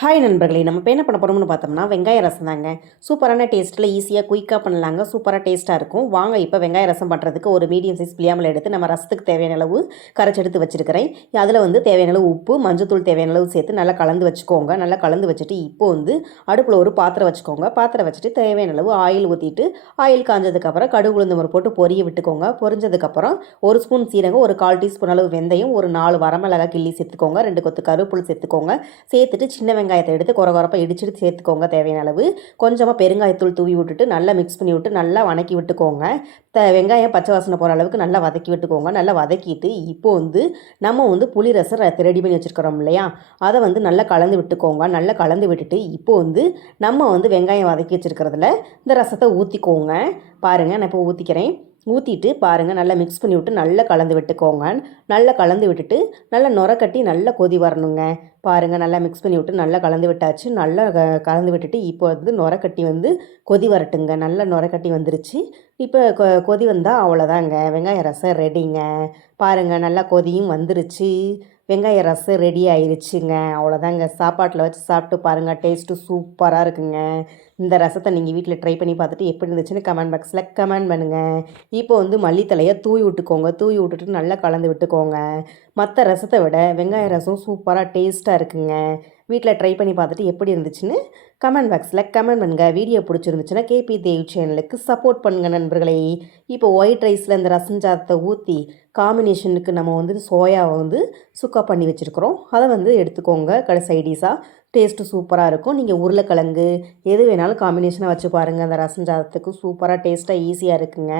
Hi நண்பர்களே, நம்ம இப்போ என்ன பண்ண போகிறோம்னு பார்த்தோம்னா வெங்காய ரசம் தாங்க. சூப்பரான டேஸ்ட்டில் ஈஸியாக குயிக்காக பண்ணலாங்க. சூப்பராக டேஸ்ட்டாக இருக்கும். வாங்க இப்போ வெங்காய ரசம் பண்ணுறதுக்கு ஒரு மீடியம் சைஸ் புளியாமலை எடுத்து நம்ம ரசத்துக்கு தேவையான அளவு கரைச்சி எடுத்து வச்சுருக்கிறேன். அதில் தேவையான அளவு உப்பு, மஞ்சத்தூள் தேவையான அளவு சேர்த்து நல்லா கலந்து வச்சுக்கோங்க. நல்லா கலந்து வச்சுட்டு இப்போ அடுப்பில் ஒரு பாத்திரம் வச்சுக்கோங்க. பாத்திரம் வச்சுட்டு தேவையான அளவு ஆயில் ஊற்றிட்டு ஆயில் காஞ்சதுக்கப்புறம் கடுகு உளுந்து பருப்பு போட்டு பொரிய விட்டுக்கோங்க. பொரிஞ்சதுக்கப்புறம் ஒரு ஸ்பூன் சீரகம், ஒரு 1/4 டீஸ்பூன் அளவு வெந்தயம், ஒரு 4 வரமிளகாய் கிள்ளி சேர்த்துக்கோங்க. 2 கொத்து கருவேப்பிலை சேர்த்துக்கோங்க. சேர்த்துட்டு சின்ன வெங்காயத்தை எடுத்து கொரகொரப்பாக இடிச்சிட்டு சேர்த்துக்கோங்க. தேவையான அளவு கொஞ்சமாக பெருங்காயத்தூள் தூவி விட்டுட்டு நல்லா மிக்ஸ் பண்ணி விட்டு நல்லா வதக்கி விட்டுக்கோங்க. வெங்காயம் பச்சை வாசனை போகிற அளவுக்கு நல்லா வதக்கி விட்டுக்கோங்க. நல்லா வதக்கிட்டு இப்போ நம்ம புளி ரசம் ரெடி பண்ணி வச்சுருக்கிறோம் இல்லையா, அதை நல்லா கலந்து விட்டுக்கோங்க. நல்லா கலந்து விட்டுட்டு இப்போ நம்ம வெங்காயம் வதக்கி வச்சுருக்கிறதுல இந்த ரசத்தை ஊற்றிக்கோங்க. பாருங்கள், நான் இப்போ ஊற்றிக்கிறேன். ஊற்றிட்டு பாருங்கள், நல்லா மிக்ஸ் பண்ணி விட்டு நல்லா கலந்து விட்டுக்கோங்க. நல்லா கலந்து விட்டுட்டு நல்லா நுரக்கட்டி நல்லா கொதி வரணுங்க. பாருங்கள், நல்லா மிக்ஸ் பண்ணி விட்டு நல்லா கலந்து விட்டாச்சு. நல்லா கலந்து விட்டுட்டு இப்போ நுரக்கட்டி கொதி வரட்டுங்க. நல்லா நுரக்கட்டி வந்துருச்சு. இப்போ கொதி வந்தால் அவ்வளோதாங்க, வெங்காய ரசம் ரெடிங்க. பாருங்கள், நல்லா கொதியும் வந்துருச்சு. வெங்காய ரசம் ரெடி ஆயிடுச்சுங்க. அவ்வளோதாங்க, சாப்பாட்டில் வச்சு சாப்பிட்டு பாருங்கள். டேஸ்ட்டு சூப்பராக இருக்குங்க. இந்த ரசத்தை நீங்கள் வீட்டில் ட்ரை பண்ணி பார்த்துட்டு எப்படி இருந்துச்சுன்னு கமெண்ட் பாக்ஸில் கமெண்ட் பண்ணுங்கள். இப்போ மல்லித்தலையை தூவி விட்டுக்கோங்க. தூவி விட்டுட்டு நல்லா கலந்து விட்டுக்கோங்க. மற்ற ரசத்தை விட வெங்காய ரசம் சூப்பராக டேஸ்ட்டாக இருக்குங்க. வீட்டில் ட்ரை பண்ணி பார்த்துட்டு எப்படி இருந்துச்சுன்னு கமெண்ட் பாக்ஸில் கமெண்ட் பண்ணுங்கள். வீடியோ பிடிச்சிருந்துச்சுன்னா கேபி தேவ் சேனலுக்கு சப்போர்ட் பண்ணுங்கள் நண்பர்களே. இப்போ ஒயிட் ரைஸில் இந்த ரசம் சாதத்தை ஊற்றி காம்பினேஷனுக்கு நம்ம சோயாவை சுக்கா பண்ணி வச்சுருக்குறோம். அதை எடுத்துக்கோங்க சைடிஷாக. டேஸ்ட்டு சூப்பராக இருக்கும். நீங்கள் உருளைக்கிழங்கு எது வேணாலும் காம்பினேஷனாக வச்சு பாருங்கள். அந்த ரசம் சாதத்துக்கு சூப்பராக டேஸ்ட்டாக ஈஸியாக இருக்குங்க.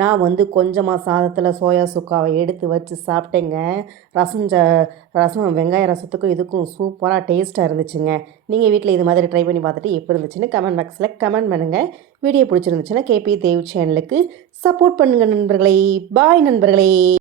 நான் கொஞ்சமாக சாதத்தில் சோயா சுக்காவை எடுத்து வச்சு சாப்பிட்டேங்க. ரசம் வெங்காய ரசத்துக்கும் இதுக்கும் சூப்பராக டேஸ்ட்டாக இருந்துச்சுங்க. நீங்கள் வீட்டில் இது மாதிரி ட்ரை பண்ணி பார்த்துட்டு எப்படி இருந்துச்சுன்னு கமெண்ட் பாக்ஸில் கமெண்ட் பண்ணுங்கள். வீடியோ பிடிச்சிருந்துச்சுன்னா கேபி தேவ் சேனலுக்கு சப்போர்ட் பண்ணுங்கள் நண்பர்களே. பாய் நண்பர்களே.